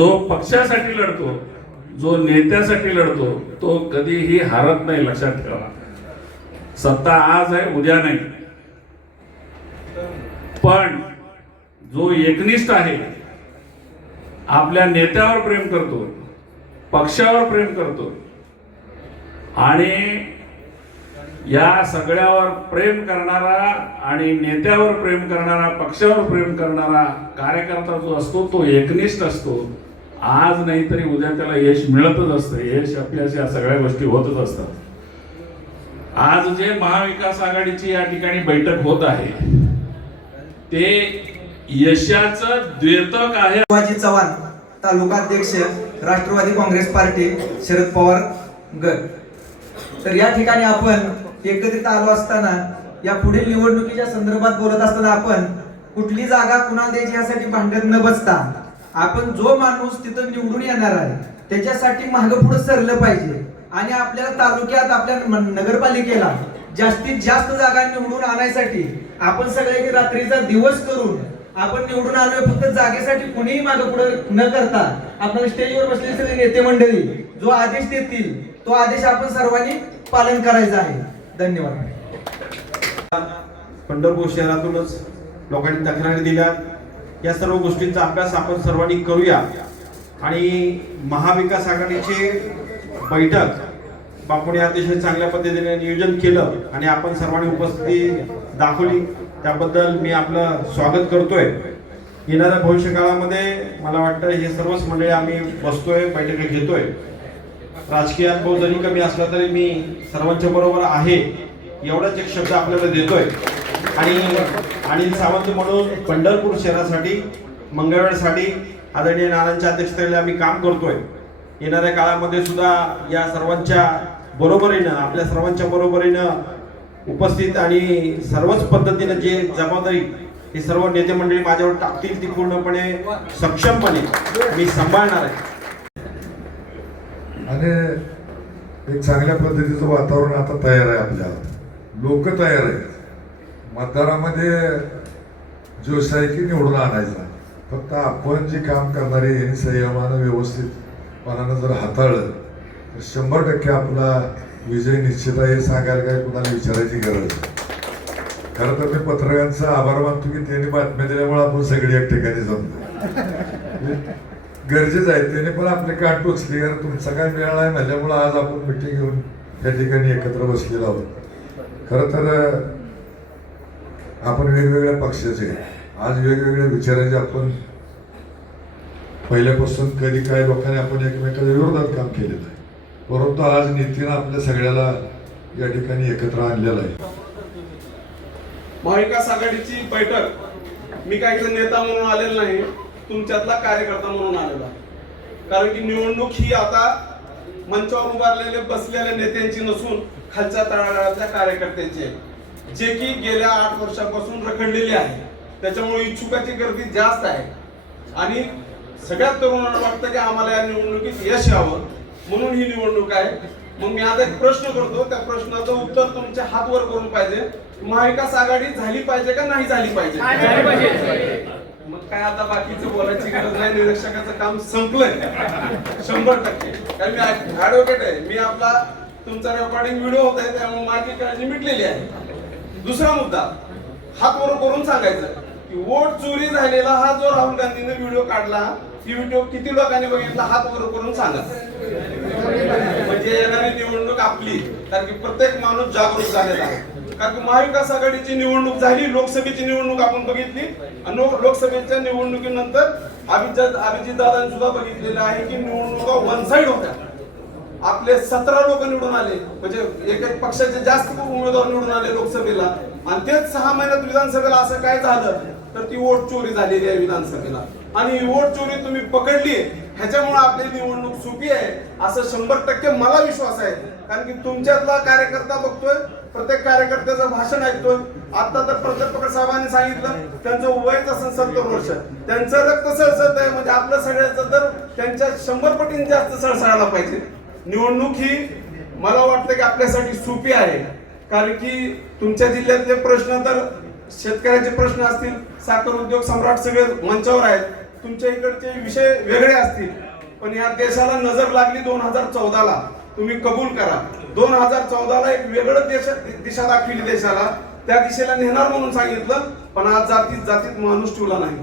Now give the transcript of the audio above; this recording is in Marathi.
जो पक्षासाठी लढतो जो नेत्यासाठी लढतो तो कधीही हारत नाही लक्षात ठेवा. सत्ता आज आहे उद्या नाही. पण जो एकनिष्ठ आहे आपल्या नेत्यावर प्रेम करतो पक्षावर प्रेम करतो आणि या सगळ्यावर प्रेम करणारा आणि नेत्यावर प्रेम करणारा पक्षावर प्रेम करणारा कार्यकर्ता जो असतो तो एकनिष्ठ असतो. आज नाही तरी उद्या त्याला यश मिळतच असतं. यश आपल्या या सगळ्या गोष्टी होतच असतात. आज जे महाविकास आघाडीची या ठिकाणी बैठक होत आहे ते यशाचं द्वेतक आहे. शिवाजी चव्हाण तालुकाध्यक्ष राष्ट्रवादी काँग्रेस पार्टी शरद पवार गट. तर या ठिकाणी आपण एकत्रित आलो असताना या पुढील निवडणुकीच्या संदर्भात बोलत असताना आपण कुठली जागा कुणाला द्यायची यासाठी भांडत न बसता आपण जो माणूस तिथं निवडून येणार आहे त्याच्यासाठी मागं पुढे सरलं पाहिजे. आणि आपल्याला तालुक्यात आपल्या नगरपालिकेला जास्तीत जास्त जागा निवडून आणायसाठी आपण सगळ्यांनी रात्रीचा दिवस करून आपण निवडून आलोय फक्त जागेसाठी कोणीही मागे पुढे न करता आपण स्टेजवर बसलेले सगळे नेते मंडळी जो आदेश देतील तो आदेश आपण सर्वांनी पालन करायचं आहे. धन्यवाद. पंढरपूर शहरातूनच लोकांनी तक्रारी दिल्या या सर्व गोष्टींचा अभ्यास आपण सर्वांनी करूया. आणि महाविकास आघाडीचे बैठक बापूने अतिशय चांगल्या पद्धतीने नियोजन केलं आणि आपण सर्वांनी उपस्थिती दाखवली. त्याबद्दल मी आपलं स्वागत करतोय. येणाऱ्या भविष्य काळामध्ये मला वाटतं हे सर्वच मंडळी आम्ही बसतोय बैठकी घेतोय. राजकीय अनुभव जरी कमी असला तरी मी सर्वांच्या बरोबर आहे एवढाच एक शब्द आपल्याला देतोय. आणि अनिल सावंत म्हणून पंढरपूर शहरासाठी मंगळवेळसाठी आदरणीय नानांच्या अध्यक्षतेला आम्ही काम करतोय. येणाऱ्या काळामध्ये सुद्धा या सर्वांच्या बरोबरीनं आपल्या सर्वांच्या बरोबरीनं उपस्थित आणि सर्वच पद्धतीनं जे जबाबदारी ही सर्व नेते मंडळी माझ्यावर टाकतील ती पूर्णपणे सक्षमपणे मी सांभाळणार आहे. आणि एक चांगल्या पद्धतीचं वातावरण आता तयार आहे आपल्याला. लोक तयार आहेत. मतदारामध्ये जोश आहे की निवडून आणायचा? फक्त आपण जे काम करणारे यांनी संयमानं व्यवस्थितपणानं जर हाताळलं तर शंभर टक्के आपला विजय निश्चित आहे हे सांगायला काय कुणाला विचारायची गरज खरं तर मी पत्रकारांचा आभार मानतो की त्यांनी बातम्या दिल्यामुळे आपण सगळी एक ठिकाणी जमतो गरजेचं आहे त्याने पण आपले काट टोचली. कारण तुमचा काय मिळाला आहे आज आपण मिटिंग घेऊन त्या ठिकाणी एकत्र बसलेलो आहोत. खरं तर आपण वेगवेगळ्या पक्षाचे आज वेगवेगळ्या विचारांचे आपण. पहिल्यापासून कधी काय लोकांनी आपण एकमेकाच्या विरोधात काम केलेलं आहे. परंतु आज नीतीनं आपल्या सगळ्याला या ठिकाणी एकत्र आणलेलं आहे. महाविकास आघाडीची बैठक मी काय नेता म्हणून आलेला नाही तुमच्यातला कार्यकर्ता म्हणून आलेला कारण की निवडणूक ही आता मंचावर उभारलेले बसलेल्या नेत्यांची नसून खालच्या तळागाळातल्या कार्यकर्त्यांची आहे. जे की गेल्या आठ वर्षापासून रखडलेली आहे. त्याच्यामुळे इच्छुकाची गर्दी जास्त आहे. आणि सगळ्यात तरुणांना वाटतं की आम्हाला या निवडणुकीत यश यावं. म्हणून ही निवडणूक आहे. मग मी आता एक प्रश्न करतो. त्या प्रश्नाचं उत्तर तुमच्या हातवर करून पाहिजे. महाविकास आघाडी झाली पाहिजे का नाही झाली पाहिजे? मग काय आता बाकीचं बोलायची गरज नाही. निरीक्षकाचं काम संपलंय. शंभर टक्के. कारण मी ऍडव्होकेट आहे. मी आपला तुमचा रेकॉर्डिंग व्हिडिओ होत आहे त्यामुळे माझी काळजी मिटलेली आहे. दुसरा मुद्दा. हात वर करून सांगायचं की वोट चोरी झालेला हा जो राहुल गांधीने व्हिडिओ काढला ती व्हिडिओ किती लोकांनी बघितला हात वर करून सांगा. म्हणजे येणारी निवडणूक आपली कारण की प्रत्येक माणूस जागरूक झालेला आहे. कारण की महाविकास आघाडीची निवडणूक झाली लोकसभेची निवडणूक आपण बघितली आणि लोकसभेच्या निवडणुकीनंतर अभिजित अभिजित दादांनी सुद्धा बघितलेलं आहे की निवडणुका वन साईड होत्या. आपले सतरा लोक निवडून आले. म्हणजे एक एक पक्षाचे जास्त उमेदवार निवडून आले लोकसभेला. आणि तेच सहा महिन्यात विधानसभेला असं काय झालं तर ती वोट चोरी झालेली आहे विधानसभेला. आणि ही वोट चोरी तुम्ही पकडली ह्याच्यामुळे आपली निवडणूक सोपी आहे असं शंभर टक्के मला विश्वास आहे. कारण की तुमच्यातला कार्यकर्ता बघतोय प्रत्येक कार्यकर्त्याचं भाषण ऐकतोय. आता तर प्रत्येक साहेबांनी सांगितलं त्यांचं वयच असं सत्तर वर्ष. त्यांचं रक्त सळसळत आहे म्हणजे आपलं सगळ्याचं तर त्यांच्या शंभर पटीने जास्त सळसळायला पाहिजे. निवडणूक ही मला वाटतं की आपल्यासाठी सोपी आहे. कारण की तुमच्या जिल्ह्यातले प्रश्न तर शेतकऱ्याचे प्रश्न असतील साखर उद्योग सम्राट सगळे मंचावर आहेत. तुमच्या इकडचे विषय वेगळे असतील. पण या देशाला नजर लागली दोन हजार चौदाला. तुम्ही कबूल करा. दोन हजार चौदाला एक वेगळं देश दिशा दाखविली देशाला. त्या दिशेला नेणार म्हणून सांगितलं पण आज जातीत जातीत माणूस ठेवला नाही.